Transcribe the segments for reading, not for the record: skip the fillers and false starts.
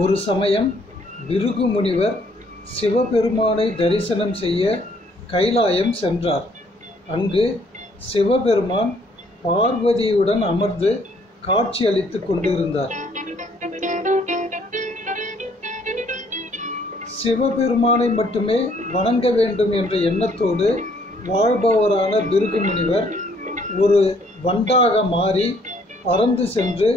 ஒரு சமயம் பிருகு முனிவர் சிவபெருமானை தரிசனம் செய்ய கைலாயம் சென்றார். அங்கு சிவபெருமான் பார்வதியுடன் அமர்ந்து காட்சி அளித்துக் கொண்டிருந்தார். சிவபெருமானை மட்டுமே வணங்க வேண்டும் என்ற எண்ணத்தோடு வாழ்பவரான பிருகு முனிவர் ஒரு வண்டாக மாறி பறந்து சென்று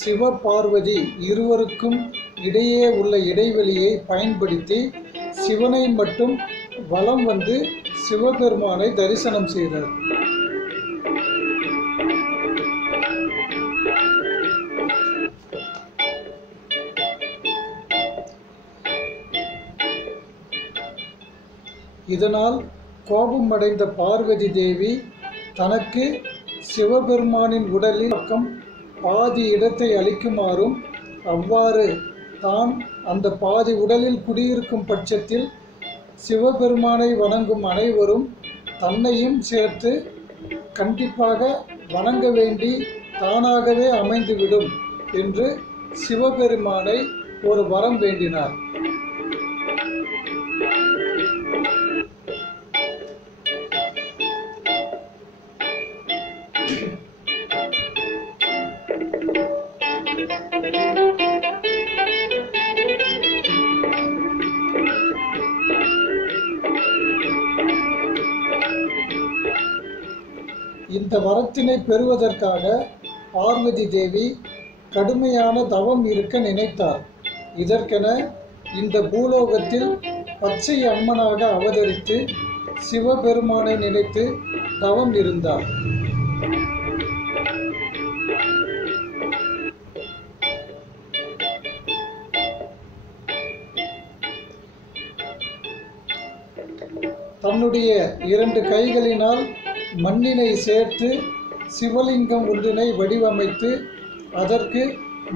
சிவ பார்வதி இருவருக்கும் இடையே உள்ள இடைவெளியை பயன்படுத்தி சிவனை மட்டும் வலம் வந்து சிவபெருமானை தரிசனம் செய்தார். இதனால் கோபமடைந்த பார்வதி தேவி தனக்கு சிவபெருமானின் உடலில் பக்கம் பாதி இடத்தை அளிக்குமாறும், அவ்வாறு தான் அந்த பாதி உடலில் குடியிருக்கும் பட்சத்தில் சிவபெருமானை வணங்கும் அனைவரும் தன்னையும் சேர்த்து கண்டிப்பாக வணங்க வேண்டி தானாகவே அமைந்துவிடும் என்று சிவபெருமானை ஒரு வரம் வேண்டினார். இந்த வரத்தினை பெறுவதற்காக பார்வதி தேவி கடுமையான தவம் இருக்க நினைத்தார். இதற்கென இந்த பூலோகத்தில் பச்சை அம்மனாக அவதரித்து சிவபெருமானை நினைத்து தவம் இருந்தார். தன்னுடைய 2 கைகளினால் மண்ணினை சேர்த்து சிவலிங்கம் ஒன்றினை வடிவமைத்து அதற்கு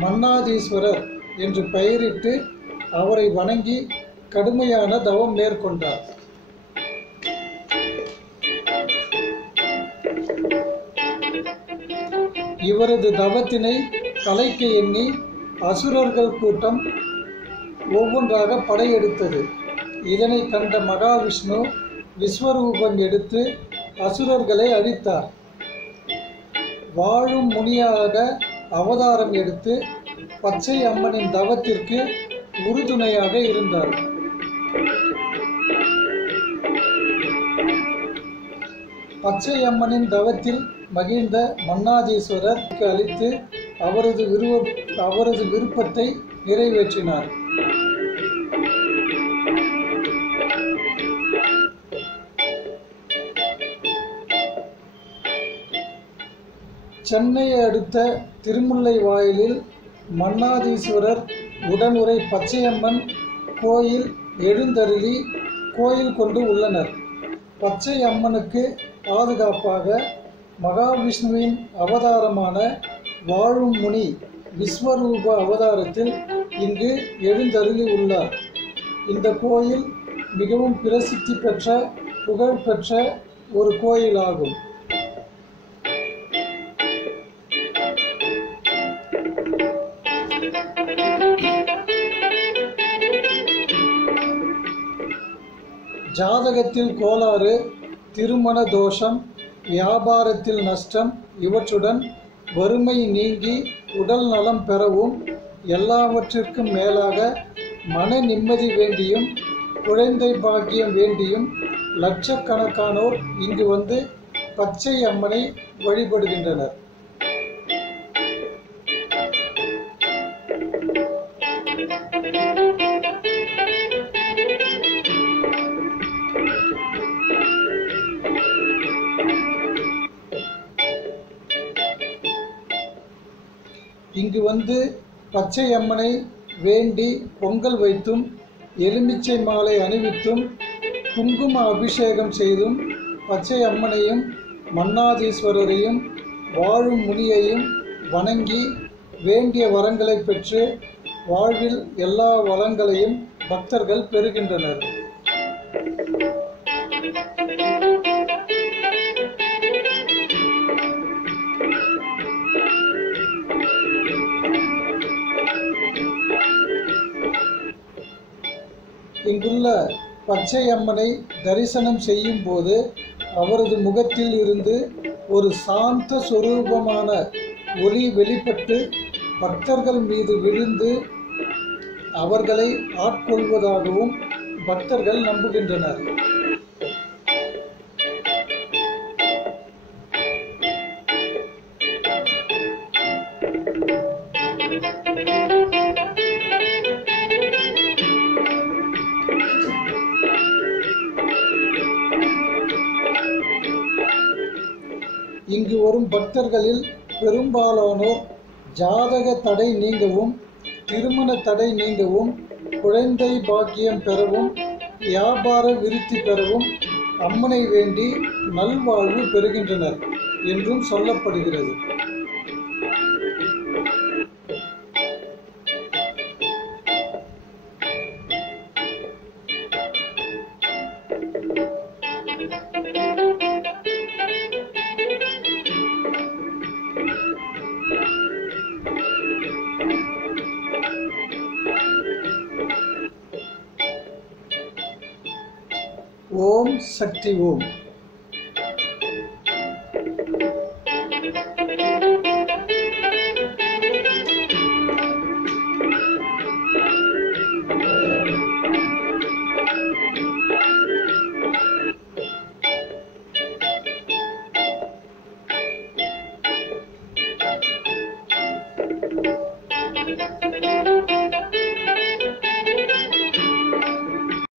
மன்னாதீஸ்வரர் என்று பெயரிட்டு அவரை வணங்கி கடுமையான தவம் மேற்கொண்டார். இவரது தவத்தினை கலைக்க எண்ணி அசுரர்கள் கூட்டம் ஒவ்வொன்றாக படையெடுத்தது. இதனை கண்ட மகாவிஷ்ணு விஸ்வரூபம் எடுத்து அசுரர்களை அழித்தார். வாழும் முனியாக அவதாரம் எடுத்து பச்சை அம்மனின் தவத்திற்கு உறுதுணையாக இருந்தார். பச்சை அம்மனின் தவத்தில் மகிழ்ந்த மன்னாதீஸ்வரருக்கு அளித்து அவரது விருப்பத்தை நிறைவேற்றினார். சென்னையை அடுத்த திருமுல்லை வாயிலில் மன்னாதீஸ்வரர் உடனுரை பச்சையம்மன் கோயில் எழுந்தருளி கோயில் கொண்டு உள்ளனர். பச்சை அம்மனுக்கு பாதுகாப்பாக மகாவிஷ்ணுவின் அவதாரமான வாழும் முனி விஸ்வரூப அவதாரத்தில் இங்கு எழுந்தருளி உள்ளார். இந்த கோயில் மிகவும் பிரசித்தி பெற்ற புகழ்பெற்ற ஒரு கோயிலாகும். ஜாதகத்தில் கோளாறு, திருமண தோஷம், வியாபாரத்தில் நஷ்டம் இவற்றுடன் வறுமை நீங்கி உடல் நலம் பெறவும், எல்லாவற்றிற்கும் மேலாக மன நிம்மதி வேண்டியும் குழந்தை பாக்கியம் வேண்டியும் லட்சக்கணக்கானோர் இங்கு வந்து பச்சை அம்மனை வழிபடுகின்றனர். இங்கு வந்து பச்சை அம்மனை வேண்டி பொங்கல் வைத்தும் எலுமிச்சை மாலை அணிவித்தும் குங்கும அபிஷேகம் செய்தும் பச்சை அம்மனையும் மன்னாதீஸ்வரரையும் வாழும் முனியையும் வணங்கி வேண்டிய வரங்களை பெற்று வாழ்வில் எல்லா வளங்களையும் பக்தர்கள் பெறுகின்றனர். இங்குள்ள பச்சை அம்மனை தரிசனம் செய்யும் போது அவரது முகத்தில் இருந்து ஒரு சாந்த சொரூபமான ஒளி வெளிப்பட்டு பக்தர்கள் மீது விழுந்து அவர்களை ஆட்கொள்வதாகவும் பக்தர்கள் நம்புகின்றனர். இங்கு வரும் பக்தர்களில் பெரும்பாலானோர் ஜாதக தடை நீங்கவும், திருமண தடை நீங்கவும், குழந்தை பாக்கியம் பெறவும், வியாபார விருத்தி பெறவும் அம்மனை வேண்டி நல்வாழ்வு பெறுகின்றனர் என்றும் சொல்லப்படுகிறது. ஓம் சக்தி ஓம்.